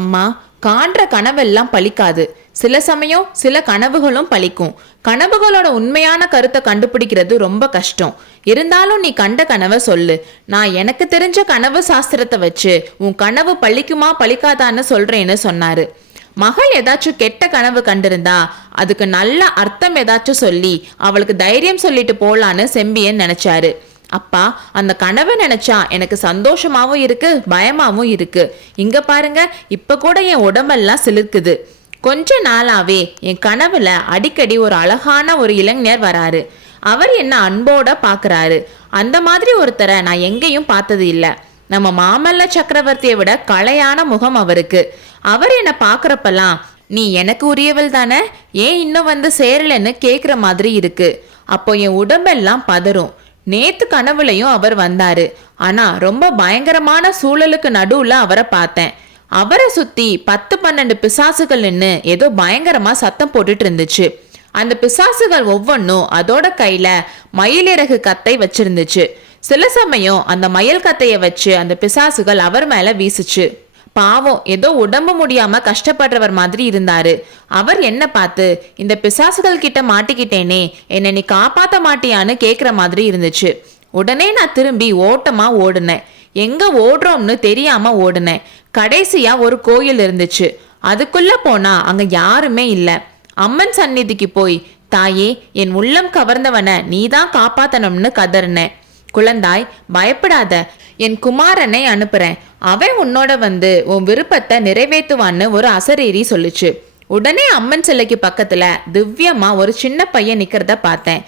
அம்மா, காண்ற கனவெல்லாம் பலிக்காது. சில சமயம் சில கனவுகளும் பலிக்கும். கனவுகளோட உண்மையான கருத்தை கண்டுபிடிக்கிறது ரொம்ப கஷ்டம். இருந்தாலும் நீ கண்ட கனவை சொல்லு. நான் எனக்கு தெரிஞ்ச கனவு சாஸ்திரத்தை வச்சு உன் கனவு பலிக்குமா பலிக்காதான்னு சொல்றேன்னு சொன்னாரு. மகள் ஏதாச்சும் கெட்ட கனவு கண்டிருந்தா அதுக்கு நல்ல அர்த்தம் ஏதாச்சும் சொல்லி அவளுக்கு தைரியம் சொல்லிட்டு போலான்னு செம்பியன் நினைச்சாரு. அப்பா, அந்த கனவை நினைச்சா எனக்கு சந்தோஷமாவும் இருக்கு, பயமாவும் இருக்கு. இங்க பாருங்க, இப்ப கூட என் உடம்பெல்லாம் சிலிர்க்குது. கொஞ்ச நாளாவே என் கனவுல அடிக்கடி ஒரு அழகான ஒரு இளைஞர் வராரு. அவர் என்ன அன்போட பாக்குறாரு. அந்த மாதிரி ஒருத்தரை நான் எங்கேயும் பார்த்தது இல்லை. நம்ம மாமல்ல சக்கரவர்த்தியை விட கலையான முகம் அவருக்கு. அவர் என்ன பாக்குறப்பெல்லாம் நீ எனக்கு உரியவள் தானே, ஏன் இன்னும் வந்து சேரலன்னு கேக்குற மாதிரி இருக்கு. அப்போ என் உடம்பெல்லாம் பதறும். நேத்து கனவுலையும் அவர் வந்தாரு. ஆனா ரொம்ப பயங்கரமான சூழலுக்கு நடுவுல அவரை பார்த்தேன். அவரை சுத்தி 10-12 பிசாசுகள் நின்னு ஏதோ பயங்கரமா சத்தம் போட்டுட்டு இருந்துச்சு. அந்த பிசாசுகள் ஒவ்வொன்றும் அதோட கையில மயிலிறகு கத்தை வச்சிருந்துச்சு. சில சமயம் அந்த மயில் கத்தைய வச்சு அந்த பிசாசுகள் அவர் மேல வீசுச்சு. பாவம், ஏதோ உடம்பு முடியாம கஷ்டப்படுறவர் மாதிரி இருந்தாரு. அவர் என்ன பார்த்து, இந்த பிசாசுகள் கிட்ட மாட்டிக்கிட்டேனே, என்னை நீ காப்பாத்த மாட்டியான்னு கேக்குற மாதிரி இருந்துச்சு. உடனே நான் திரும்பி ஓட்டமா ஓடுனேன். எங்க ஓடுறோம்னு தெரியாம ஓடுனேன். கடைசியா ஒரு கோயில் இருந்துச்சு. அதுக்குள்ள போனா அங்க யாருமே இல்ல. அம்மன் சந்நிதிக்கு போய், தாயே, என் உள்ளம் கவர்ந்தவன நீதான் காப்பாத்தணும்னு கதறினேன். குழந்தாய், பயப்படாத, என் குமாரனை அனுப்புறேன். அவன் உன்னோட வந்து உன் விருப்பத்தை நிறைவேற்றுவான்னு ஒரு அசரீரி சொல்லுச்சு. உடனே அம்மன் சிலைக்கு பக்கத்துல திவ்யமா ஒரு சின்ன பையன் நிக்கிறத பார்த்தேன்.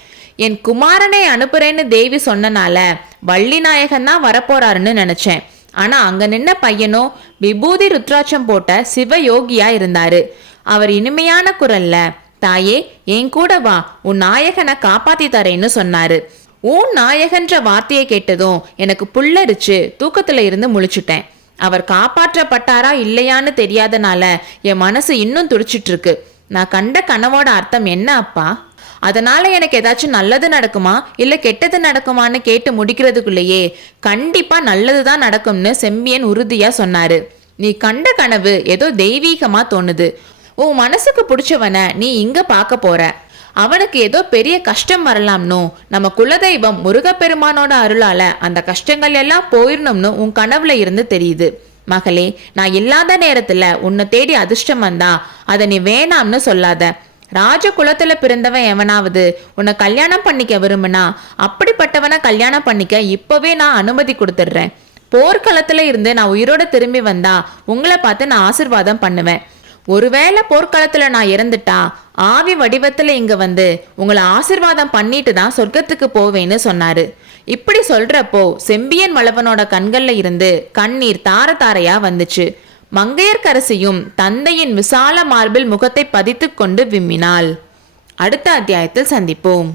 என் குமாரனை அனுப்புறேன்னு தேவி சொன்னனால வள்ளி நாயகன் தான் வரப்போறாருன்னு நினைச்சேன். ஆனா அங்க நின்ன பையனோ விபூதி ருத்ராட்சம் போட்ட சிவயோகியா இருந்தாரு. அவர் இனிமையான குரல்ல, தாயே, என் கூட வா, உன் நாயகனை காப்பாத்தி தரேன்னு சொன்னாரு. உன் நாயகன்ற வார்த்தையை கேட்டதும் எனக்கு புல்லரிச்சு தூக்கத்துல இருந்து முழிச்சுட்டேன். அவர் காப்பாற்றப்பட்டாரா இல்லையான்னு தெரியாதனால என் மனசு இன்னும் துடிச்சிட்டு இருக்கு. நான் கண்ட கனவோட அர்த்தம் என்ன அப்பா? அதனால எனக்கு ஏதாச்சும் நல்லது நடக்குமா இல்ல கெட்டது நடக்குமான்னு கேட்டு முடிக்கிறதுக்குள்ளேயே கண்டிப்பா நல்லதுதான் நடக்கும்னு செம்பியன் உறுதியா சொன்னாரு. நீ கண்ட கனவு ஏதோ தெய்வீகமா தோணுது. உன் மனசுக்கு பிடிச்சவன நீ இங்க பார்க்க போற. அவனுக்கு ஏதோ பெரிய கஷ்டம் வரலாம்னு நம்ம குலதெய்வம் முருகப்பெருமானோட அருளால அந்த கஷ்டங்கள் எல்லாம் போயிடணும்னு உன் கனவுல இருந்து தெரியுது. மகளே, நான் இல்லாத நேரத்துல உன்னை தேடி அதிர்ஷ்டம் வந்தா அதை நீ வேணாம்னு சொல்லாத. ராஜ குலத்துல பிறந்தவன் எவனாவது உன்னை கல்யாணம் பண்ணிக்க விரும்புனா அப்படிப்பட்டவனை கல்யாணம் பண்ணிக்க இப்பவே நான் அனுமதி கொடுத்துடுறேன். போர்க்களத்துல இருந்து நான் உயிரோட திரும்பி வந்தா உங்களை பார்த்து நான் ஆசிர்வாதம் பண்ணுவேன். ஒருவேளை போர்க்களத்துல நான் இறந்துட்டா ஆவி வடிவத்துல இங்க வந்து உங்களை ஆசிர்வாதம் பண்ணிட்டு தான் சொர்க்கத்துக்கு போவேன்னு சொன்னாரு. இப்படி சொல்றப்போ செம்பியன் வளவனோட கண்கள்ல இருந்து கண்ணீர் தார தாரையா வந்துச்சு. மங்கையர்க்கரசியும் தந்தையின் விசால மார்பில் முகத்தை பதித்து கொண்டு விம்மினாள். அடுத்த அத்தியாயத்தில் சந்திப்போம்.